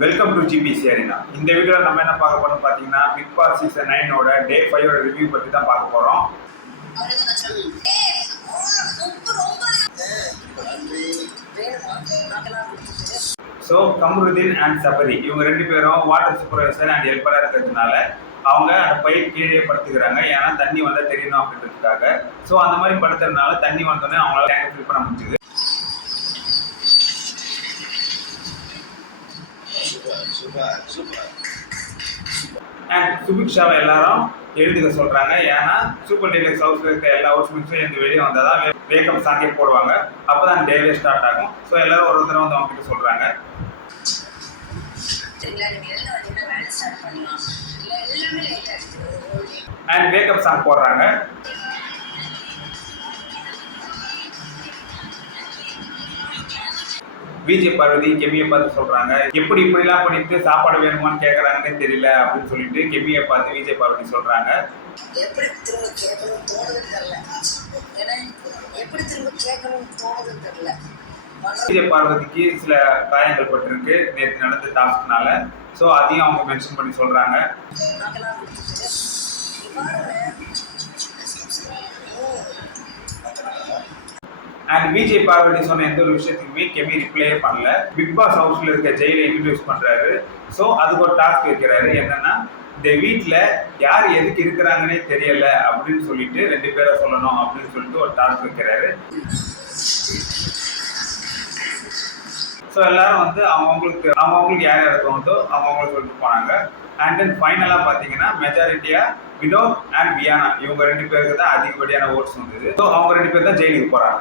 Welcome to GB சேரினா இந்த வீடியோவில் நம்ம என்ன பார்க்க போறோம் பார்த்தீங்கன்னா பிக் பாஸ் சீசன் நைனோட டே ஃபைவோட ரிவ்யூ பற்றி தான் பார்க்க போகிறோம் ஸோ கம்ருதீன் அண்ட் சபரி இவங்க ரெண்டு பேரும் வாட்டர் சூப்பர்வைசர் அண்ட் ஹெல்ப்பராக இருக்கிறதுனால அவங்க அந்த பயிர் கீழே படுத்துக்கிறாங்க. ஏன்னா தண்ணி வந்தால் தெரியணும் அப்படின்றதுக்காக. ஸோ அந்த மாதிரி படுத்துறதுனால தண்ணி வந்தோடனே அவங்களால டேங்க் ஃபில் பண்ண முடிஞ்சுது. அண்ட் சுபிக்ஷாவை எல்லாரும் எழுதிக்க சொல்கிறாங்க ஏன்னா சூப்பர் டீலக்ஸ் ஹவுஸ் இருக்க எல்லா ஹவுஸ்மேட்ஸும் எழுந்து வெளியே வந்தால் தான் வேக்கம் சாக்கே போடுவாங்க. அப்போ தான் டேவே ஸ்டார்ட் ஆகும். ஸோ எல்லாரும் ஒரு தடவை வந்து அவங்ககிட்ட சொல்கிறாங்க அண்ட் வேக்கப் சாங் போடுறாங்க. விஜய் பார்வதி கெமியை பார்த்து சொல்றாங்க. எப்படி இப்படிலாம் பண்ணிட்டு சாப்பாடு வேணுமான்னு கேட்கறாங்கன்னே தெரியல அப்படின்னு சொல்லிட்டு கெமியை பார்த்து விஜய் பார்வதி சொல்றாங்க. எப்படி திரும்ப கேட்கணும்னு தோணுதுன்னு தெரில ஏன்னா எப்படி திரும்ப கேட்கணும்னு தோணுதுன்னு தெரில மனசு விஜய் பார்வதிக்கு சில காயங்கள் பட்டிருக்கு. நேற்று நடந்த டாஸ்க்னால. ஸோ அதையும் அவங்க மென்ஷன் பண்ணி சொல்றாங்க. அண்ட் விஜய் பார்வதி சொன்ன எந்த ஒரு விஷயத்துக்குமே கெமி ரிப்ளையே பண்ணல. பிக் பாஸ் ஹவுஸ்ல இருக்க ஜெயிலை இன்ட்ரடியூஸ் பண்றாரு. ஸோ அதுக்கு ஒரு டாஸ்க் வைக்கிறாரு. என்னன்னா இந்த வீட்டில் யார் எதுக்கு இருக்கிறாங்கன்னே தெரியல அப்படின்னு சொல்லிட்டு ரெண்டு பேரை சொல்லணும் அப்படின்னு சொல்லிட்டு ஒரு டாஸ்க் வைக்கிறாரு. ஸோ எல்லாரும் வந்து அவங்கவுங்களுக்கு அவங்கவுங்களுக்கு யார் யார் தோணுதோ அவங்கவுங்களுக்கு சொல்லிட்டு போனாங்க. அண்ட் தென் ஃபைனலாக பார்த்தீங்கன்னா மெஜாரிட்டியாக வினோத் அண்ட் வியானா. இவங்க ரெண்டு பேருக்கு தான் அதிகப்படியான ஓட்ஸ் வந்தது. ஸோ அவங்க ரெண்டு பேர் தான் ஜெயிலுக்கு போகிறாங்க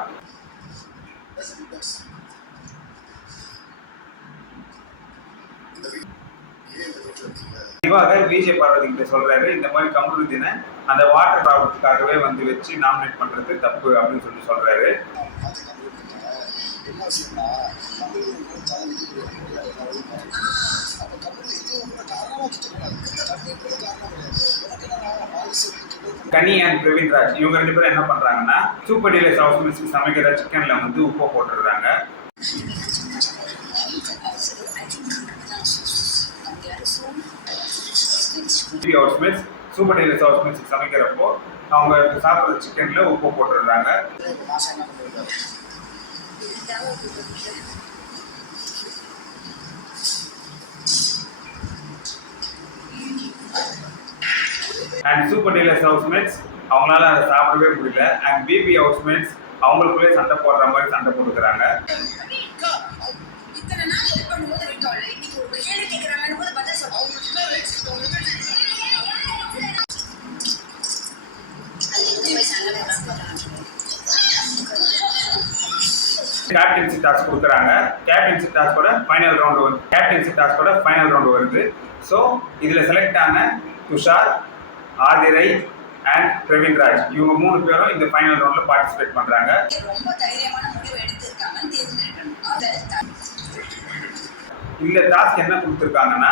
திவாகர் விஜய் பார்வதி கிட்ட சொல்றாரு இந்த மாதிரி கமருதீனை அந்த வாட்டர் ப்ராப்ளத்துக்காகவே வந்து வச்சு நாமினேட் பண்றது தப்பு அப்படின்னு சொல்லி சொல்றாரு. கனி அண்ட் பிரவீன் ராஜ் இவங்க ரெண்டு பேரும் என்ன பண்றாங்கன்னா சூப்பர் டீலர்ஸ் ஹவுஸ் மிஸ்க்கு சமைக்கிற சிக்கன்ல வந்து உப்பு போட்டுடுறாங்க. House miss super dealers housemates சமைக்கிறப்போ அவங்க சாப்பிட்ற சிக்கன்ல உப்பு போட்டுடுறாங்க. அண்ட் சூப்பர் டீலர்ஸ் ஹவுஸ்மேட்ஸ் அவங்களால அதை சாப்பிடவே முடியல. அண்ட் பிபி ஹவுஸ்மேட்ஸ் அவங்களுக்குள்ளே சண்டை போடுற மாதிரி சண்டை போட்டுக்கிறாங்க. கேப்டன்சி டாஸ்க் கொடுக்குறாங்க. கேப்டன்சி டாஸ்கோட ஃபைனல் ரவுண்டு கேப்டன்சி டாஸ்கோட ஃபைனல் ரவுண்டு வருது. ஸோ இதில் செலக்ட் ஆன துஷார் ஆதிரை அண்ட் பிரவீன்ராஜ் இவங்க மூணு பேரும் இந்த ஃபைனல் ரவுண்டில் பார்ட்டிசிபேட் பண்ணுறாங்க இந்த டாஸ்க் என்ன கொடுத்துருக்காங்கன்னா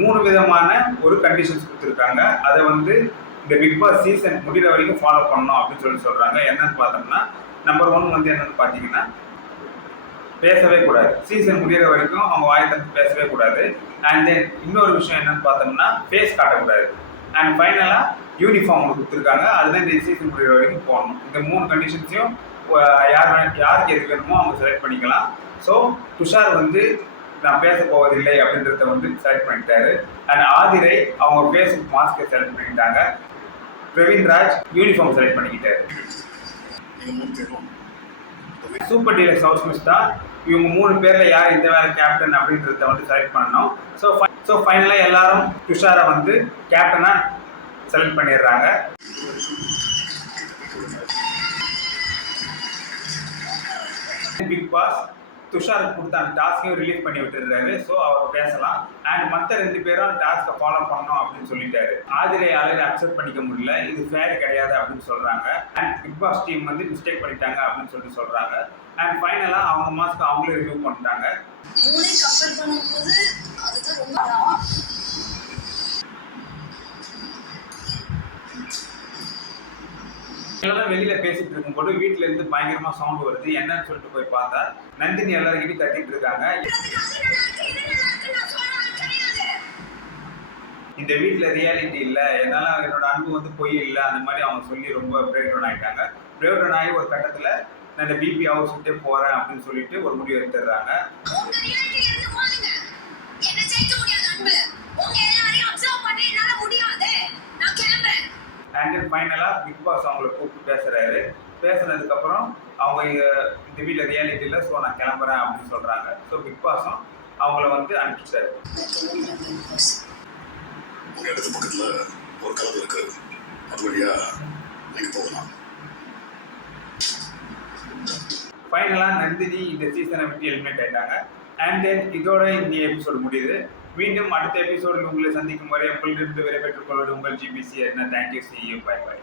மூணு விதமான ஒரு கண்டிஷன்ஸ் கொடுத்துருக்காங்க. அதை வந்து இந்த பிக் பாஸ் சீசன் முடிகிற வரைக்கும் ஃபாலோ பண்ணணும் அப்படின்னு சொல்லி சொல்கிறாங்க என்னன்னு பார்த்தோம்னா நம்பர் ஒன் வந்து என்னன்னு பார்த்தீங்கன்னா பேசவே கூடாது. சீசன் முடிகிற வரைக்கும் அவங்க வாயத்தை பேசவே கூடாது. அண்ட் தென் இன்னொரு விஷயம் என்னன்னு பார்த்தோம்னா ஃபேஸ் காட்டக்கூடாது. அண்ட் ஃபைனலாக யூனிஃபார்ம் கொடுத்துருக்காங்க. அதுதான் இந்த சீசன் முடிவு வரைக்கும் போகணும் இந்த மூணு கண்டிஷன்ஸையும் யார் யாருக்கு எது வேணுமோ அவங்க செலக்ட் பண்ணிக்கலாம். ஸோ துஷார் வந்து நான் பேச போவதில்லை அப்படின்றத வந்து செலக்ட் பண்ணிட்டாரு. அண்ட் ஆதிரை அவங்க ஃபேஸுக்கு மாஸ்க்கை செலக்ட் பண்ணிட்டாங்க. பிரவீன் ராஜ் யூனிஃபார்ம் செலக்ட் பண்ணிக்கிட்டாரு. சூப்பர் டீலக்ஸ் ஹவுஸ் மிஸ் தான். இவங்க மூணு பேரில் யார் இந்த வேலை கேப்டன் அப்படின்றத வந்து செலக்ட் பண்ணணும். ஸோ ஸோ ஃபைனலாக எல்லாரும் துஷாரை வந்து கேப்டனாக செலக்ட் பண்ணிடுறாங்க. பிக் பாஸ் துஷாருக்கு கொடுத்த அந்த டாஸ்கையும் ரிலீஸ் பண்ணி விட்டுருந்தாரு ஸோ அவர் பேசலாம். அண்ட் மற்ற ரெண்டு பேரும் டாஸ்க்கை ஃபாலோ பண்ணணும் அப்படின்னு சொல்லிட்டாரு. ஆதிரை ஆளுநர் அக்செப்ட் பண்ணிக்க முடியல. இது ஃபேர் கிடையாது அப்படின்னு சொல்றாங்க. அண்ட் பிக் பாஸ் டீம் வந்து மிஸ்டேக் பண்ணிட்டாங்க அப்படின்னு சொல்லி சொல்றாங்க. அண்ட் ஃபைனலாக அவங்க மாஸ்க்கு அவங்களே ரிமூவ் பண்ணிட்டாங்க. எல்லாம் வெளியில பேசிட்டு இருக்கும் போது வீட்டுல இருந்து பயங்கரமா சவுண்ட் வருது. என்னன்னு சொல்லிட்டு போய் பார்த்தா நந்தினி எல்லாருக்கிட்டையும் கத்திட்டு இருக்காங்க. இந்த வீட்டில் ரியாலிட்டி இல்லை. என்னால் என்னோட அன்பு வந்து பொய் இல்லை. அந்த மாதிரி அவங்க சொல்லி ரொம்ப பிரேக் டவுன் ஆகிட்டாங்க பிரேக் டவுன் ஆகி ஒரு கட்டத்தில் நான் இந்த பிபி ஹவுஸ் விட்டே போகிறேன் அப்படின்னு சொல்லிட்டு ஒரு முடிவு எடுத்துடுறாங்க. தென் ஃபைனலாக பிக் பாஸ் அவங்கள கூப்பிட்டு பேசுகிறாரு பேசுனதுக்கப்புறம் அவங்க இந்த வீட்டில் ரியாலிட்டி இல்லை ஸோ நான் கிளம்புறேன் அப்படின்னு சொல்கிறாங்க ஸோ பிக் பாஸும் அவங்கள வந்து அனுப்பிச்சிட்டாரு. உங்க இடத்து பக்கத்துல ஒரு கதவு இருக்கு. அது வழியா நீங்க போகலாம். ஃபைனலாக நந்தினி இந்த சீசனை விட்டு எலிமினேட் ஆயிட்டாங்க. அண்ட் தென் இதோட இந்த எபிசோடு முடியுது. மீண்டும் அடுத்த எபிசோடில் உங்களை சந்திக்கும் வரை உங்களிடம் விடைபெற்றுக் கொள்வது உங்கள் ஜிபிசி என்ன? Thank you see you bye bye